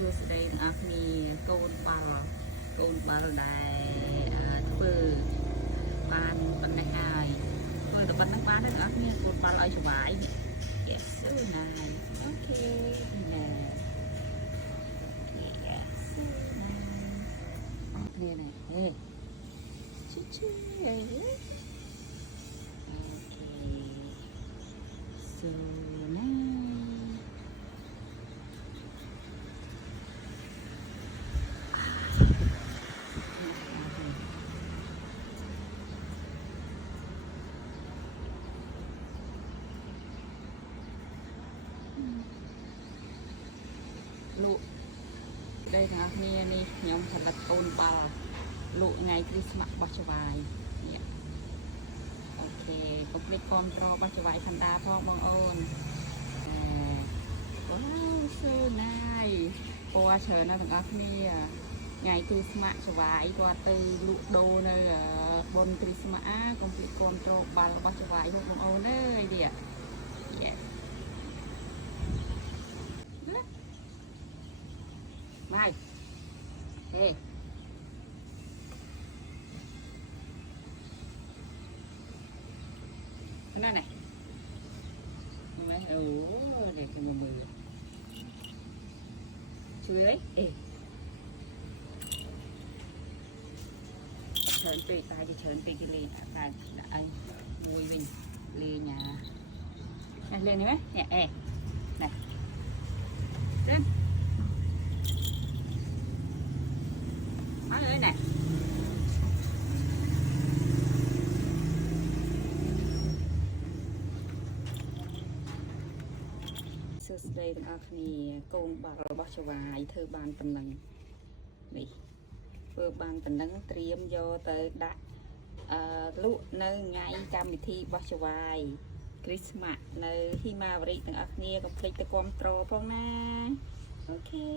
សួស្តីទាំងអស់គ្នាកូនបាល់ដែលធ្វើបានប៉ុណ្ណេះហើយធ្វើតែប៉ុណ្្នឹងបានទេទាំងអស់គ្នាកូនបាល់ឲ្យច្បាយ Yes so nice okay ណែ Yes so nice គ្នានេះហេឈឺអី Okay so nice លោកđâyទាំងអស់គ្នានេះខ្ញុំផលិតកូនបាល់លោកថ្ងៃគ្រីស្មាស់បោះច្បាយនេះអូខេកុំភ្លេចគាំទ្របោះច្បាយខណ្ឌាផងបងអូនវ៉ាវ so nice ពណ៌ច្រើនណាស់ទាំងអស់គ្នាថ្ងៃគ្រីស្មាស់ច្បាយគាត់ទៅលក់ដូរនៅបុណ្យគ្រីស្មាស់កុំភ្លេចគាំទ្របាល់របស់ច្បាយបងអូនអើយនេះ Yes Mai Ê Cái này này Ồ đẹp cái màu mười Chui đấy Ê Trơn tùy tay thì trơn tùy cái lì Tay là anh Mùi mình Lì nhà Này lên này mấy Nè Này Lên Má ơi nè Sơ đâyទាំងអស់គ្នាកូនបាល់របស់ច្បាយធ្វើបានប៉ុណ្ណឹងនេះធ្វើបានប៉ុណ្ណឹងត្រៀមយកទៅដាក់លក់នៅថ្ងៃកម្មវិធីរបស់ច្បាយគ្រីស្មាស់នៅហ៊ីម៉ាវរីទាំងអស់គ្នាកុំភ្លេចទៅគាំទ្រផងណាអូខេ